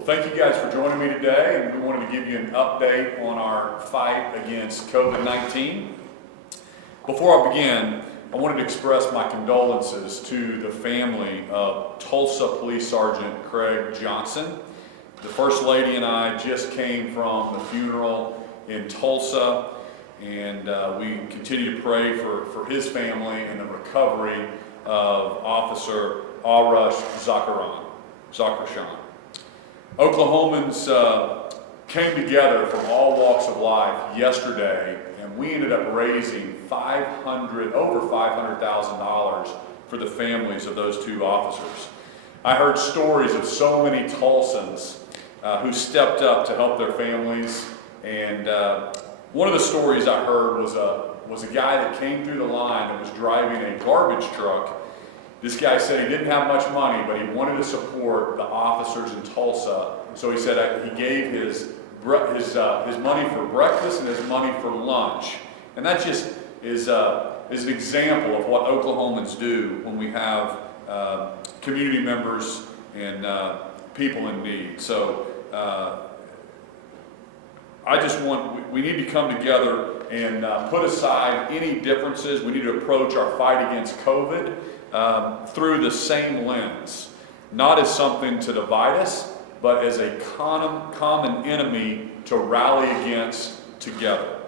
Well, thank you guys for joining me today, and we wanted to give you an update on our fight against COVID-19. Before I begin, I wanted to express my condolences to the family of Tulsa Police Sergeant Craig Johnson. The First Lady and I just came from the funeral in Tulsa, and we continue to pray for his family and the recovery of Officer Arash Zakrashan. Oklahomans came together from all walks of life yesterday, and we ended up raising over $500,000 for the families of those two officers. I heard stories of so many Tulsans who stepped up to help their families, and one of the stories I heard was a guy that came through the line that was driving a garbage truck. This guy said he didn't have much money, but he wanted to support the officers in Tulsa. So he said he gave his money for breakfast and his money for lunch. And that just is an example of what Oklahomans do when we have community members and people in need. So we need to come together and put aside any differences. We need to approach our fight against COVID through the same lens, not as something to divide us, but as a common enemy to rally against together.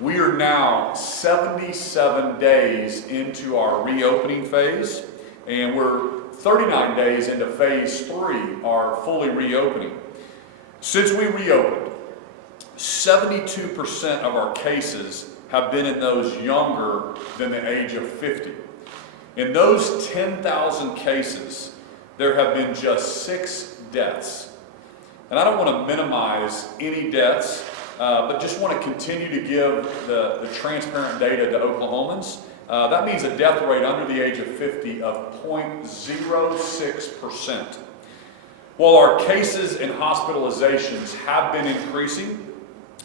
We are now 77 days into our reopening phase, and we're 39 days into phase 3, our fully reopening. Since we reopened, 72% of our cases have been in those younger than the age of 50. In those 10,000 cases, there have been just 6 deaths. And I don't want to minimize any deaths, but just want to continue to give the transparent data to Oklahomans. That means a death rate under the age of 50 of 0.06%. While our cases and hospitalizations have been increasing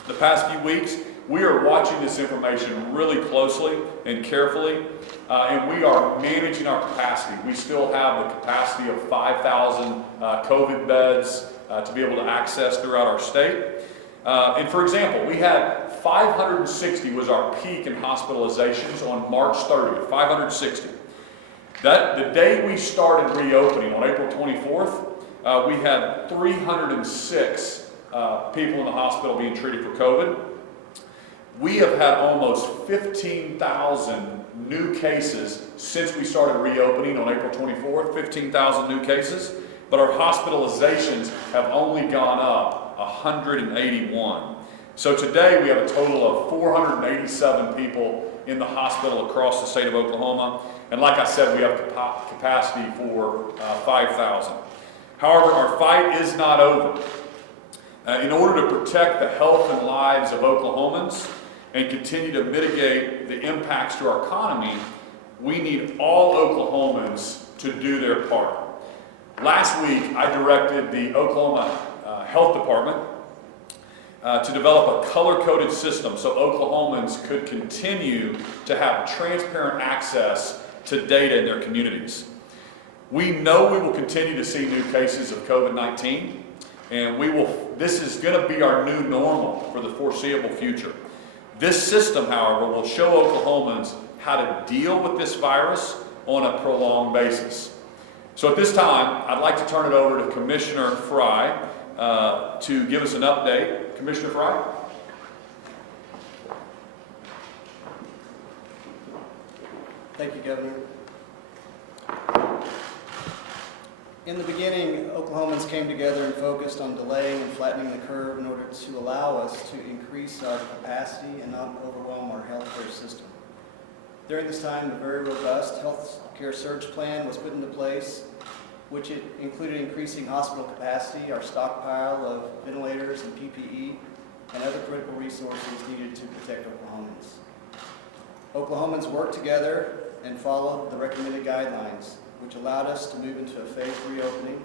the past few weeks, we are watching this information really closely and carefully, and we are managing our capacity. We still have the capacity of 5,000 COVID beds to be able to access throughout our state. And for example, we had 560 was our peak in hospitalizations on March 30th, 560. The day we started reopening on April 24th, we had 306 people in the hospital being treated for COVID. We have had almost 15,000 new cases since we started reopening on April 24th, 15,000 new cases, but our hospitalizations have only gone up 181. So today we have a total of 487 people in the hospital across the state of Oklahoma, and like I said, we have capacity for 5,000. However, our fight is not over. In order to protect the health and lives of Oklahomans and continue to mitigate the impacts to our economy, we need all Oklahomans to do their part. Last week, I directed the Oklahoma Health Department to develop a color-coded system so Oklahomans could continue to have transparent access to data in their communities. We know we will continue to see new cases of COVID-19, and this is going to be our new normal for the foreseeable future. This system, however, will show Oklahomans how to deal with this virus on a prolonged basis. So at this time, I'd like to turn it over to Commissioner Frey to give us an update. Commissioner Frey? Thank you, Governor. In the beginning, Oklahomans came together and focused on delaying and flattening the curve in order to allow us to increase our capacity and not overwhelm our healthcare system. During this time, a very robust healthcare surge plan was put into place, which included increasing hospital capacity, our stockpile of ventilators and PPE, and other critical resources needed to protect Oklahomans. Oklahomans worked together and followed the recommended guidelines, which allowed us to move into a phased reopening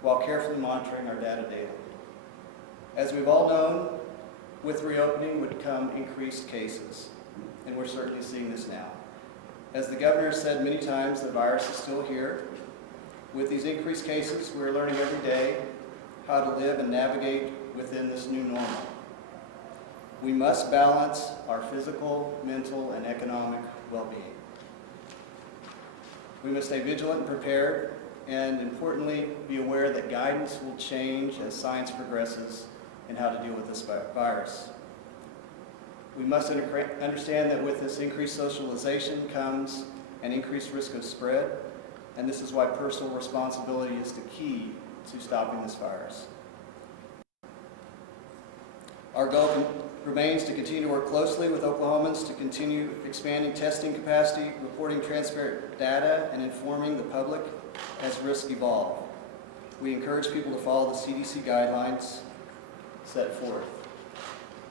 while carefully monitoring our data daily. As we've all known, with reopening would come increased cases, and we're certainly seeing this now. As the governor said many times, the virus is still here, With these increased cases, we're learning every day how to live and navigate within this new normal. We must balance our physical, mental, and economic well-being. We must stay vigilant and prepared, and importantly, be aware that guidance will change as science progresses in how to deal with this virus. We must understand that with this increased socialization comes an increased risk of spread, and this is why personal responsibility is the key to stopping this virus. Our goal remains to continue to work closely with Oklahomans to continue expanding testing capacity, reporting transparent data, and informing the public as risks evolve. We encourage people to follow the CDC guidelines set forth.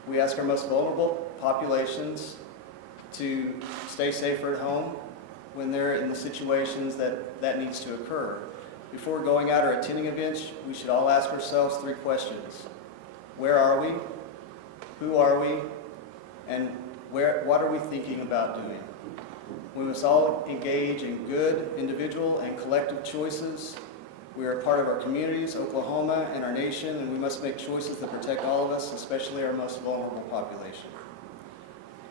We ask our most vulnerable populations to stay safer at home when they're in the situations that needs to occur. Before going out or attending events, we should all ask ourselves 3 questions. Where are we? Who are we? And what are we thinking about doing? We must all engage in good individual and collective choices. We are part of our communities, Oklahoma, and our nation, and we must make choices that protect all of us, especially our most vulnerable population.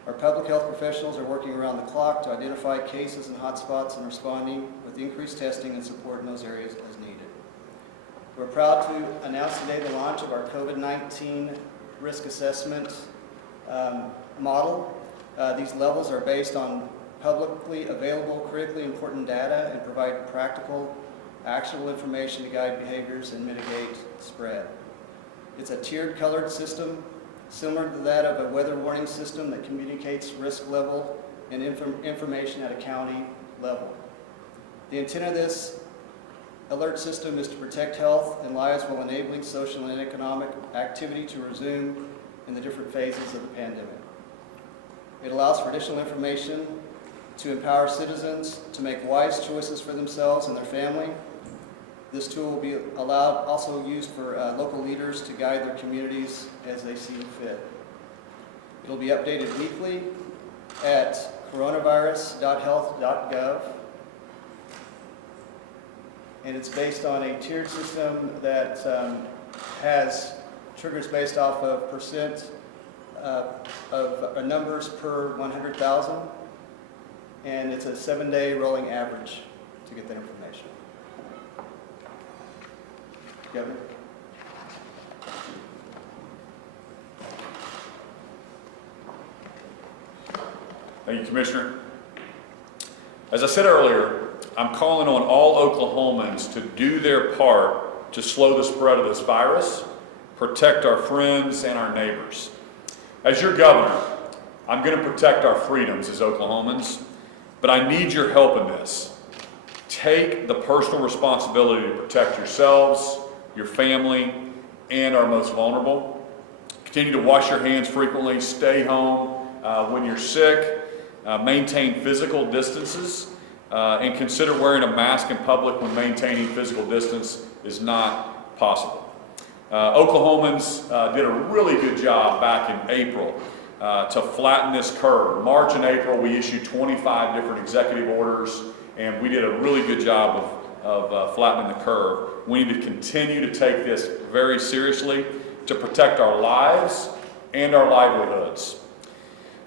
Our public health professionals are working around the clock to identify cases and hotspots and responding with increased testing and support in those areas as needed. We're proud to announce today the launch of our COVID-19 risk assessment model. These levels are based on publicly available, critically important data and provide practical, actionable information to guide behaviors and mitigate spread. It's a tiered colored system, similar to that of a weather warning system that communicates risk level and information at a county level. The intent of this alert system is to protect health and lives while enabling social and economic activity to resume in the different phases of the pandemic. It allows for additional information to empower citizens to make wise choices for themselves and their family. This tool will be also used for local leaders to guide their communities as they see fit. It will be updated weekly at coronavirus.health.gov. And it's based on a tiered system that has triggers based off of percent of numbers per 100,000. And it's a 7-day rolling average to get that information. Governor? Thank you, Commissioner. As I said earlier, I'm calling on all Oklahomans to do their part to slow the spread of this virus, protect our friends and our neighbors. As your governor, I'm going to protect our freedoms as Oklahomans, but I need your help in this. Take the personal responsibility to protect yourselves, your family, and our most vulnerable. Continue to wash your hands frequently, stay home when you're sick, maintain physical distances, and consider wearing a mask in public when maintaining physical distance is not possible. Oklahomans did a really good job back in April to flatten this curve. March and April, we issued 25 different executive orders, and we did a really good job of flattening the curve. We need to continue to take this very seriously to protect our lives and our livelihoods.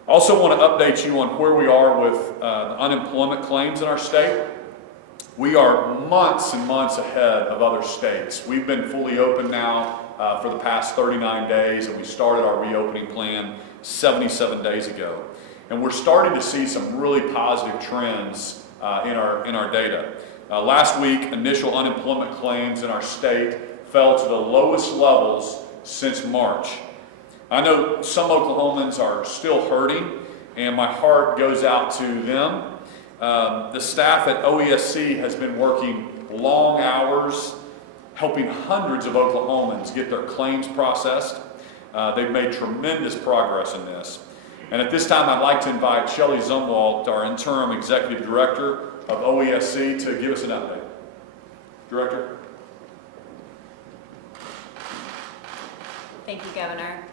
Also want to update you on where we are with unemployment claims in our state. We are months and months ahead of other states. We've been fully open now for the past 39 days, and we started our reopening plan 77 days ago. And we're starting to see some really positive trends in our data. Last week, initial unemployment claims in our state fell to the lowest levels since March. I know some Oklahomans are still hurting, and my heart goes out to them. The staff at OESC has been working long hours, helping hundreds of Oklahomans get their claims processed. They've made tremendous progress in this. And at this time, I'd like to invite Shelley Zumwalt, our interim executive director of OESC, to give us an update. Director? Thank you, Governor.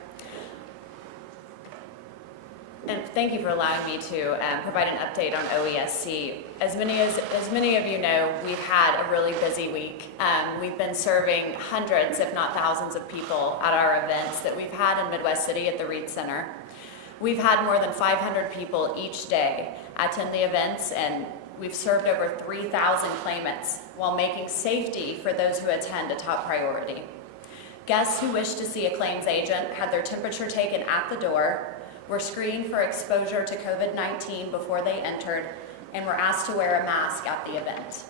And thank you for allowing me to provide an update on OESC. As many of you know, we've had a really busy week. We've been serving hundreds, if not thousands of people at our events that we've had in Midwest City at the Reed Center. We've had more than 500 people each day attend the events, and we've served over 3,000 claimants while making safety for those who attend a top priority. Guests who wish to see a claims agent had their temperature taken at the door, were screened for exposure to COVID-19 before they entered, and were asked to wear a mask at the event.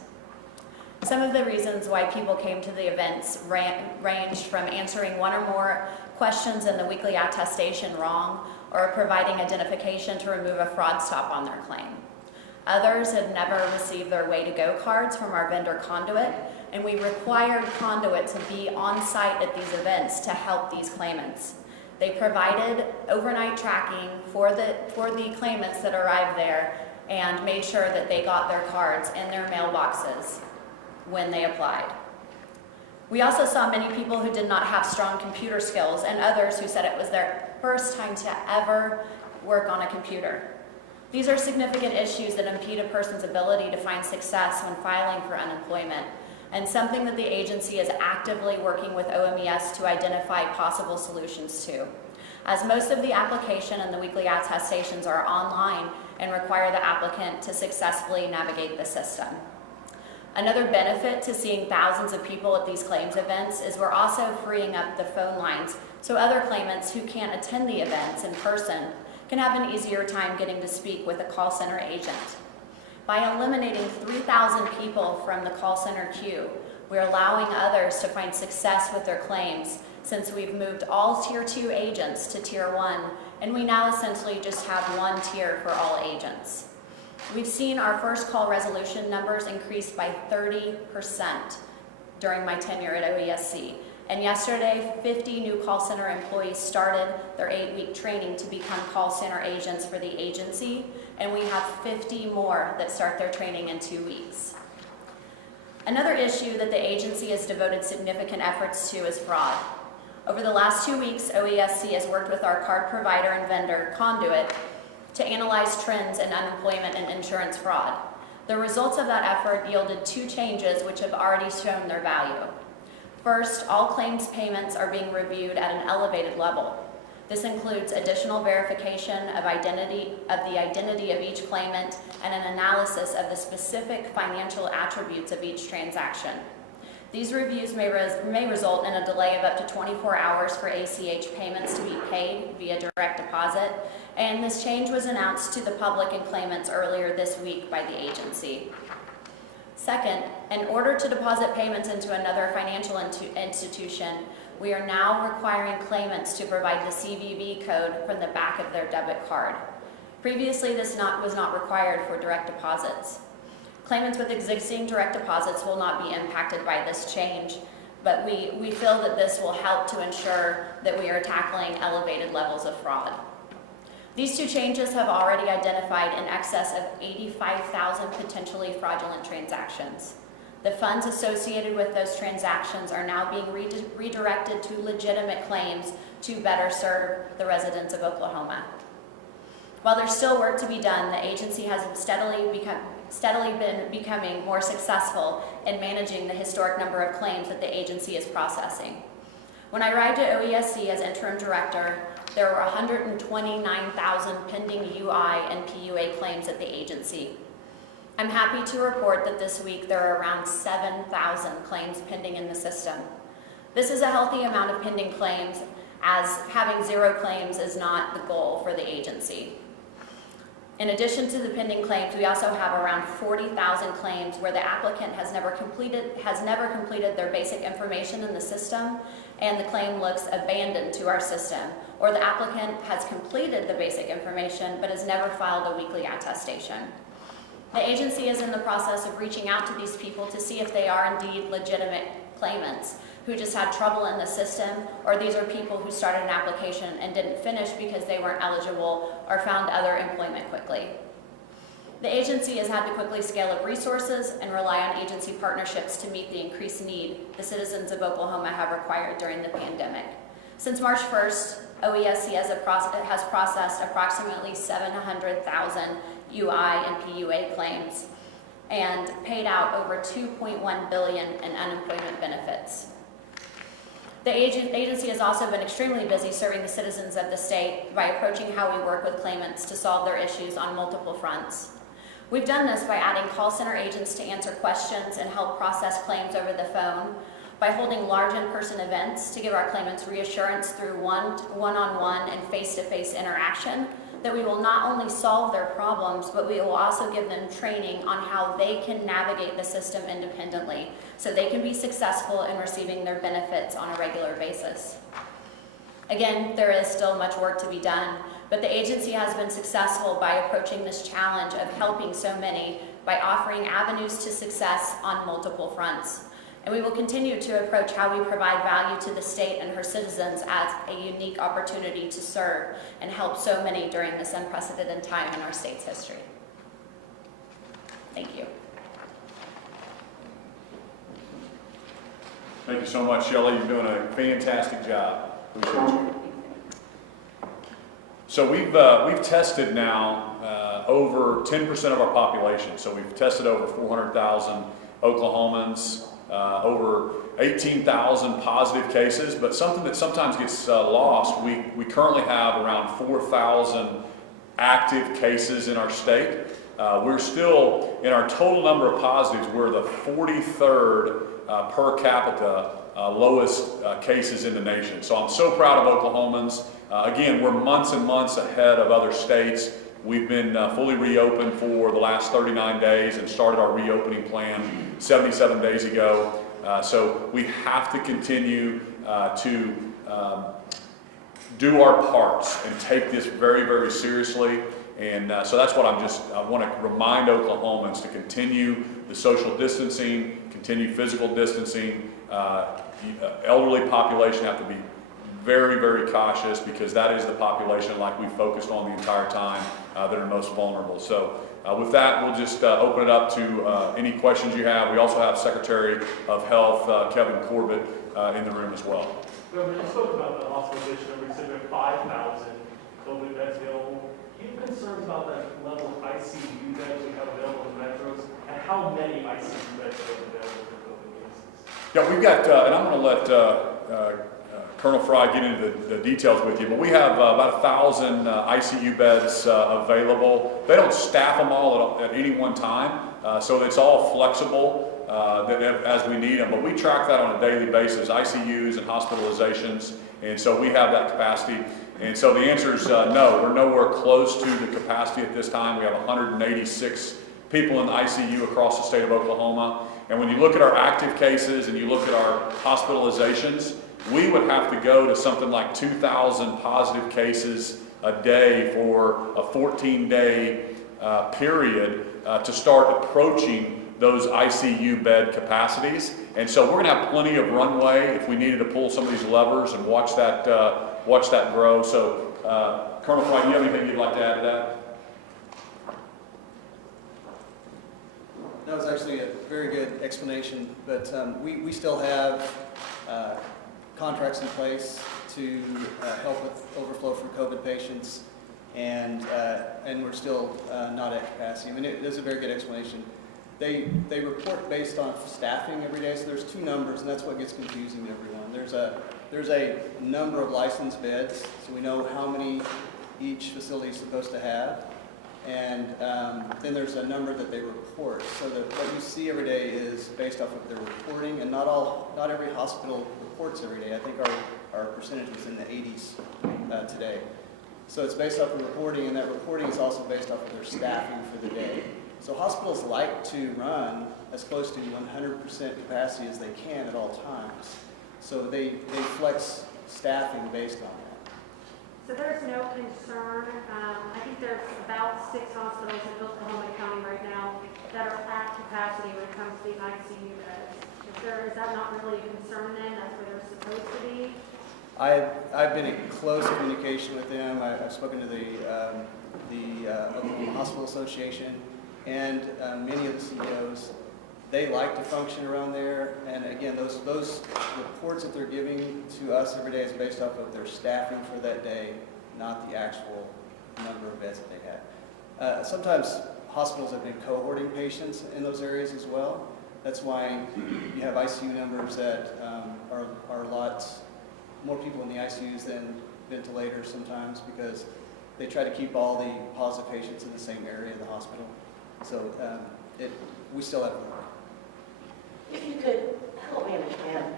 Some of the reasons why people came to the events ranged from answering one or more questions in the weekly attestation wrong, or providing identification to remove a fraud stop on their claim. Others had never received their way to go cards from our vendor Conduit, and we required Conduit to be on site at these events to help these claimants. They provided overnight tracking for the claimants that arrived there and made sure that they got their cards in their mailboxes when they applied. We also saw many people who did not have strong computer skills, and others who said it was their first time to ever work on a computer. These are significant issues that impede a person's ability to find success when filing for unemployment, and something that the agency is actively working with OMES to identify possible solutions to, as most of the application and the weekly attestations are online and require the applicant to successfully navigate the system. Another benefit to seeing thousands of people at these claims events is we're also freeing up the phone lines so other claimants who can't attend the events in person can have an easier time getting to speak with a call center agent. By eliminating 3,000 people from the call center queue, we're allowing others to find success with their claims, since we've moved all Tier 2 agents to Tier 1, and we now essentially just have one tier for all agents. We've seen our first call resolution numbers increase by 30% during my tenure at OESC. And yesterday, 50 new call center employees started their 8-week training to become call center agents for the agency, and we have 50 more that start their training in 2 weeks. Another issue that the agency has devoted significant efforts to is fraud. Over the last 2 weeks, OESC has worked with our card provider and vendor, Conduit, to analyze trends in unemployment and insurance fraud. The results of that effort yielded 2 changes which have already shown their value. First, all claims payments are being reviewed at an elevated level. This includes additional verification of the identity of each claimant and an analysis of the specific financial attributes of each transaction. These reviews may result in a delay of up to 24 hours for ACH payments to be paid via direct deposit, and this change was announced to the public and claimants earlier this week by the agency. Second, in order to deposit payments into another financial institution, we are now requiring claimants to provide the CVV code from the back of their debit card. Previously, this was not required for direct deposits. Claimants with existing direct deposits will not be impacted by this change, but we feel that this will help to ensure that we are tackling elevated levels of fraud. These 2 changes have already identified in excess of 85,000 potentially fraudulent transactions. The funds associated with those transactions are now being redirected to legitimate claims to better serve the residents of Oklahoma. While there's still work to be done, the agency has steadily been becoming more successful in managing the historic number of claims that the agency is processing. When I arrived at OESC as interim director, there were 129,000 pending UI and PUA claims at the agency. I'm happy to report that this week there are around 7,000 claims pending in the system. This is a healthy amount of pending claims, as having 0 claims is not the goal for the agency. In addition to the pending claims, we also have around 40,000 claims where the applicant has never completed their basic information in the system, and the claim looks abandoned to our system, or the applicant has completed the basic information but has never filed a weekly attestation. The agency is in the process of reaching out to these people to see if they are indeed legitimate claimants who just had trouble in the system, or these are people who started an application and didn't finish because they weren't eligible or found other employment quickly. The agency has had to quickly scale up resources and rely on agency partnerships to meet the increased need the citizens of Oklahoma have required during the pandemic. Since March 1st, OESC has processed approximately 700,000 UI and PUA claims and paid out over $2.1 billion in unemployment benefits. The agency has also been extremely busy serving the citizens of the state by approaching how we work with claimants to solve their issues on multiple fronts. We've done this by adding call center agents to answer questions and help process claims over the phone, by holding large in-person events to give our claimants reassurance through one-on-one and face-to-face interaction that we will not only solve their problems, but we will also give them training on how they can navigate the system independently so they can be successful in receiving their benefits on a regular basis. Again, there is still much work to be done, but the agency has been successful by approaching this challenge of helping so many by offering avenues to success on multiple fronts. And we will continue to approach how we provide value to the state and her citizens as a unique opportunity to serve and help so many during this unprecedented time in our state's history. Thank you. Thank you so much, Shelley. You're doing a fantastic job. Appreciate you. So we've tested now over 10% of our population. So we've tested over 400,000 Oklahomans, over 18,000 positive cases, but something that sometimes gets lost, we currently have around 4,000 active cases in our state. We're still, in our total number of positives, we're the 43rd per capita lowest cases in the nation. So I'm so proud of Oklahomans. Again, we're months and months ahead of other states. We've been fully reopened for the last 39 days and started our reopening plan 77 days ago. So we have to continue to do our parts and take this very, very seriously. And so that's what I want to remind Oklahomans to continue the social distancing, continue physical distancing. Elderly population have to be very, very cautious because that is the population, like we focused on the entire time, that are most vulnerable. So with that, we'll just open it up to any questions you have. We also have Secretary of Health, Kevin Corbett, in the room as well. Governor, you spoke about the hospitalization number. You said we have 5,000 COVID beds available. Do you have concerns about the level of ICU beds we have available in metros, and how many ICU beds are available for COVID cases? Yeah, we've got, and I'm going to let Colonel Frey get into the details with you, but we have about 1,000 ICU beds available. They don't staff them all at any one time, so it's all flexible as we need them, but we track that on a daily basis, ICUs and hospitalizations, and so we have that capacity. And so the answer is no, we're nowhere close to the capacity at this time. We have 186 people in the ICU across the state of Oklahoma, and when you look at our active cases and you look at our hospitalizations, we would have to go to something like 2,000 positive cases a day for a 14-day period to start approaching those ICU bed capacities. And so we're going to have plenty of runway if we needed to pull some of these levers and watch that grow. So, Colonel Frey, do you have anything you'd like to add to that? That was actually a very good explanation, but we still have contracts in place to help with overflow for COVID patients, and we're still not at capacity. I mean, it is a very good explanation. They report based on staffing every day, so there's two numbers, and that's what gets confusing to everyone. There's a number of licensed beds, so we know how many each facility is supposed to have, and then there's a number that they report. So that what you see every day is based off of their reporting, and not every hospital reports every day. I think our percentage was in the 80s today. So it's based off of reporting, and that reporting is also based off of their staffing for the day. So hospitals like to run as close to 100% capacity as they can at all times. So they flex staffing based on that. So there's no concern. I think there's about 6 hospitals in Oklahoma County right now that are at capacity when it comes to the ICU beds. Is that not really a concern then? That's where they're supposed to be? I've been in close communication with them. I've spoken to the Oklahoma Hospital Association and many of the CEOs, they like to function around there. And again, those reports that they're giving to us every day is based off of their staffing for that day, not the actual number of beds that they had. Sometimes hospitals have been cohorting patients in those areas as well. That's why you have ICU numbers that are a lot more people in the ICUs than ventilators sometimes, because they try to keep all the positive patients in the same area of the hospital. So we still have work. If you could help me understand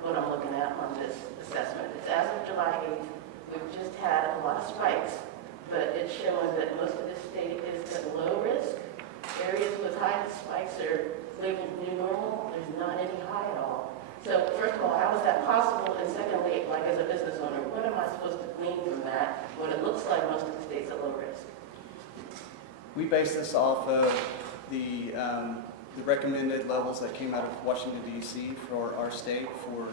what I'm looking at on this assessment. It's as of July 8th. We've just had a lot of spikes, but it's showing that most of the state is at low risk. Areas with high spikes are labeled new normal. There's not any high at all. So first of all, how is that possible? And secondly, like as a business owner, what am I supposed to glean from that when it looks like most of the state's at low risk? We base this off of the recommended levels that came out of Washington, D.C. for our state for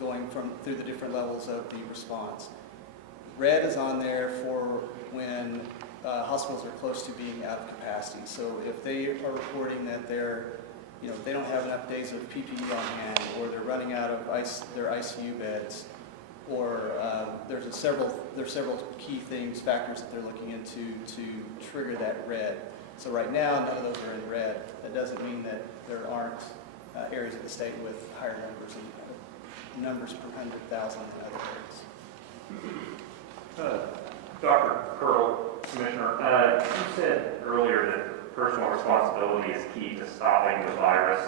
going through the different levels of the response. Red is on there for when hospitals are close to being out of capacity. So if they are reporting that they don't have enough days of PPE on hand, or they're running out of their ICU beds, or there's several key factors that they're looking into to trigger that red. So right now, none of those are in red. That doesn't mean that there aren't areas of the state with higher numbers per 100,000 in other areas. Dr. Curl, Commissioner, you said earlier that personal responsibility is key to stopping the virus.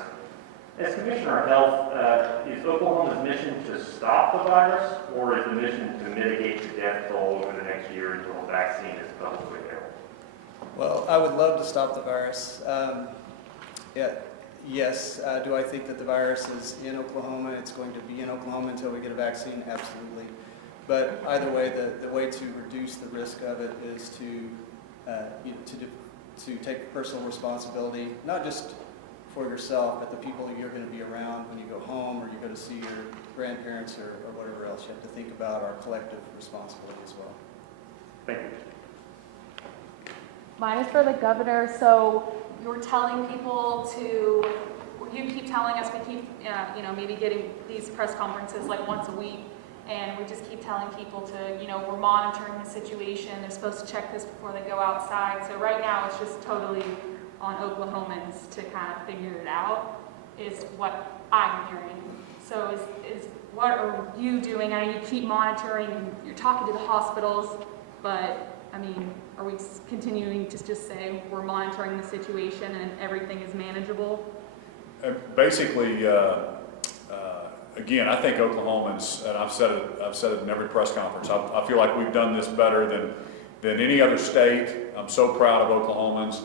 As Commissioner of Health, is Oklahoma's mission to stop the virus, or is the mission to mitigate the death toll over the next year until a vaccine is publicly available? Well, I would love to stop the virus. Yes, do I think that the virus is in Oklahoma? It's going to be in Oklahoma until we get a vaccine? Absolutely. But either way, the way to reduce the risk of it is to take personal responsibility, not just for yourself, but the people you're going to be around when you go home or you go to see your grandparents or whatever else. You have to think about our collective responsibility as well. Thank you. Mine is for the governor. So you're telling people to, you keep telling us we keep, maybe getting these press conferences like once a week, and we just keep telling people to, we're monitoring the situation. They're supposed to check this before they go outside. So right now it's just totally on Oklahomans to kind of figure it out, is what I'm hearing. So is what are you doing? I know you keep monitoring and you're talking to the hospitals, but I mean, are we continuing to just say we're monitoring the situation and everything is manageable? Basically, again, I think Oklahomans, and I've said it in every press conference, I feel like we've done this better than any other state. I'm so proud of Oklahomans.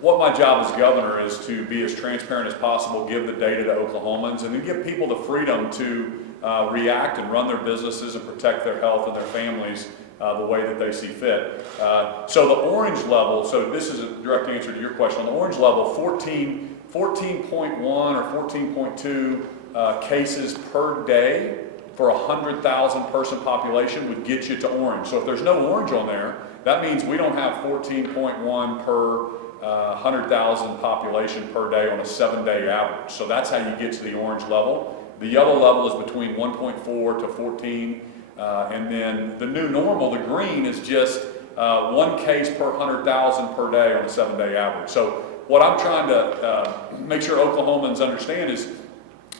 What my job as governor is to be as transparent as possible, give the data to Oklahomans, and then give people the freedom to react and run their businesses and protect their health and their families the way that they see fit. So the orange level, so this is a direct answer to your question. On the orange level, 14.1 or 14.2 cases per day for a 100,000 person population would get you to orange. So if there's no orange on there, that means we don't have 14.1 per 100,000 population per day on a 7-day average. So that's how you get to the orange level. The yellow level is between 1.4 to 14. And then the new normal, the green, is just 1 case per 100,000 per day on a 7-day average. So what I'm trying to make sure Oklahomans understand is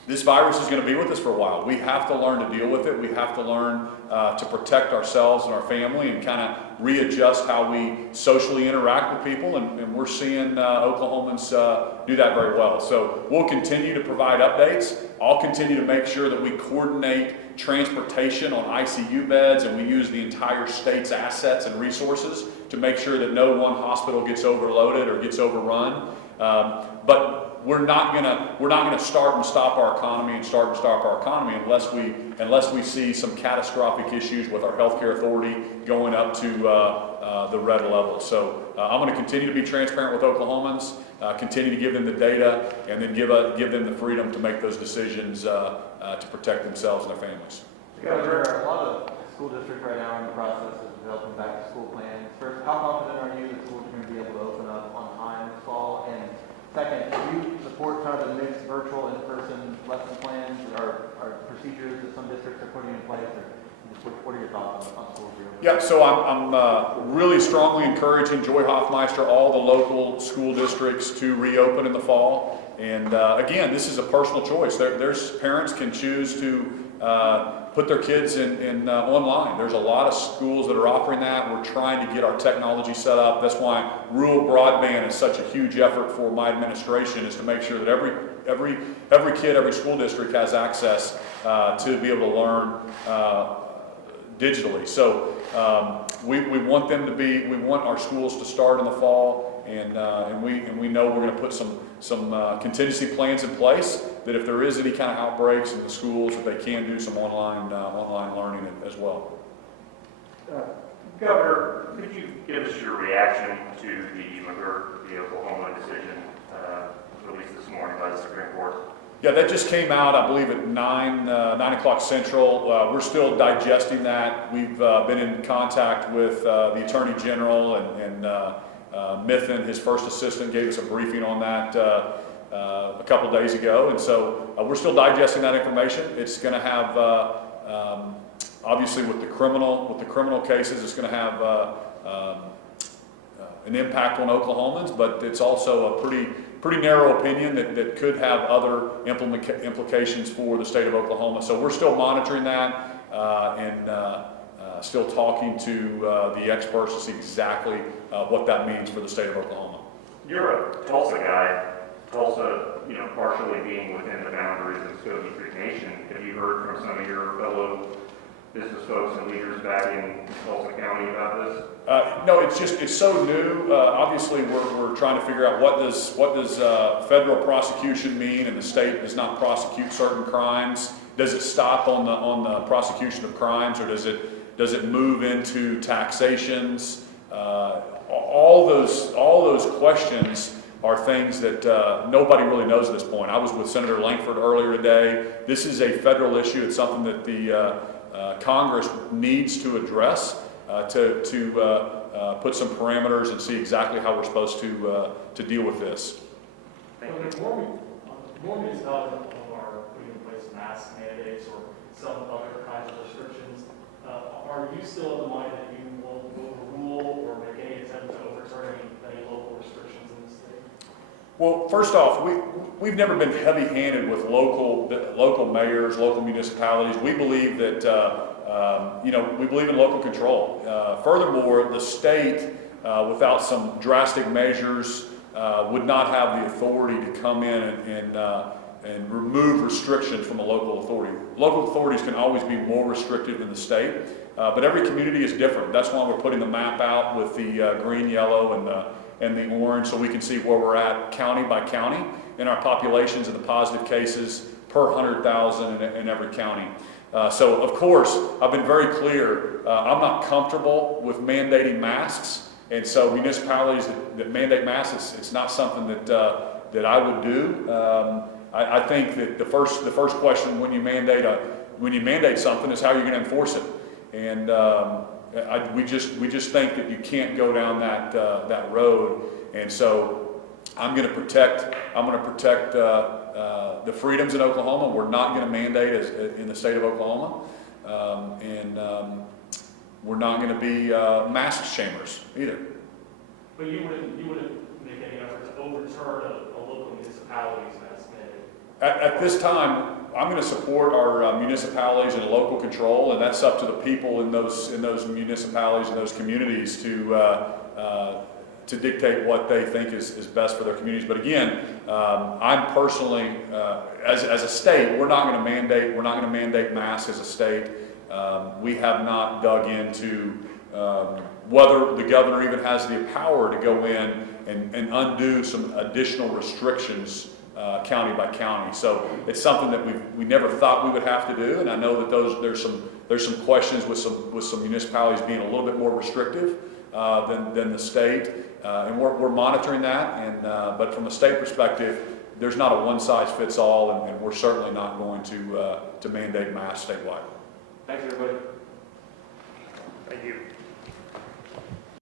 this virus is going to be with us for a while. We have to learn to deal with it. We have to learn to protect ourselves and our family and kind of readjust how we socially interact with people. And we're seeing Oklahomans do that very well. So we'll continue to provide updates. I'll continue to make sure that we coordinate transportation on ICU beds, and we use the entire state's assets and resources to make sure that no one hospital gets overloaded or gets overrun. But we're not gonna start and stop our economy unless we see some catastrophic issues with our healthcare authority going up to the red level. So I'm going to continue to be transparent with Oklahomans, continue to give them the data, and then give them the freedom to make those decisions to protect themselves and their families. Governor, a lot of school districts right now are in the process of developing back-to-school plans. First, how confident are you that schools are going to be able to open up on time this fall? And Second, do you support kind of the mixed virtual in-person lesson plans or procedures that some districts are putting in place? Or just what are your thoughts on schools reopening? Yeah, so I'm really strongly encouraging Joy Hoffmeister, all the local school districts to reopen in the fall. And again, this is a personal choice. There's parents can choose to put their kids in online. There's a lot of schools that are offering that. We're trying to get our technology set up. That's why rural broadband is such a huge effort for my administration, is to make sure that every kid, every school district has access to be able to learn digitally. So we want them to be, we want our schools to start in the fall, and we know we're going to put some contingency plans in place that if there is any kind of outbreaks in the schools, that they can do some online learning as well. Governor, could you give us your reaction to the Oklahoma decision released this morning by the Supreme Court? Yeah, that just came out, I believe, at 9 o'clock Central. We're still digesting that. We've been in contact with the Attorney General, and Mithen, his first assistant, gave us a briefing on that a couple of days ago. And so we're still digesting that information. It's going to have, obviously, with the criminal cases, it's going to have an impact on Oklahomans, but it's also a pretty narrow opinion that could have other implications for the state of Oklahoma. So we're still monitoring that and still talking to the experts to see exactly what that means for the state of Oklahoma. You're a Tulsa guy. Tulsa, partially being within the boundaries of Skokie Creek Nation. Have you heard from some of your fellow business folks and leaders back in Tulsa County about this? No, it's so new. Obviously, we're trying to figure out what does federal prosecution mean, and the state does not prosecute certain crimes. Does it stop on the prosecution of crimes, or does it move into taxations? All those questions are things that nobody really knows at this point. I was with Senator Langford earlier today. This is a federal issue. It's something that the Congress needs to address to put some parameters and see exactly how we're supposed to deal with this. Thank you. More municipalities are putting in place mask mandates or some other kinds of restrictions. Are you still of the mind that you will overrule or make any attempt to overturn any local restrictions in the state? Well, first off, we've never been heavy-handed with local mayors, local municipalities. We believe that we believe in local control. Furthermore, the state, without some drastic measures, would not have the authority to come in and remove restrictions from a local authority. Local authorities can always be more restrictive than the state, but every community is different. That's why we're putting the map out with the green, yellow, and the orange, so we can see where we're at county by county in our populations and the positive cases per 100,000 in every county. So of course, I've been very clear, I'm not comfortable with mandating masks, and so municipalities that mandate masks, it's not something that I would do. I think that the first question when you mandate something is how you're going to enforce it, and we just think that you can't go down that road, and so I'm going to protect the freedoms in Oklahoma. We're not going to mandate in the state of Oklahoma, and we're not going to be mask shamers either. But you wouldn't make any effort to overturn a local municipality's mask mandate? At this time, I'm going to support our municipalities and local control, and that's up to the people in those municipalities and those communities to dictate what they think is best for their communities. But again, I'm personally, as a state, we're not going to mandate masks as a state. We have not dug into whether the governor even has the power to go in and undo some additional restrictions county by county. So it's something that we never thought we would have to do, and I know that there's some questions with some municipalities being a little bit more restrictive than the state, and we're monitoring that. And but from a state perspective, there's not a one-size-fits-all, and we're certainly not going to mandate masks statewide. Thanks, everybody. Thank you.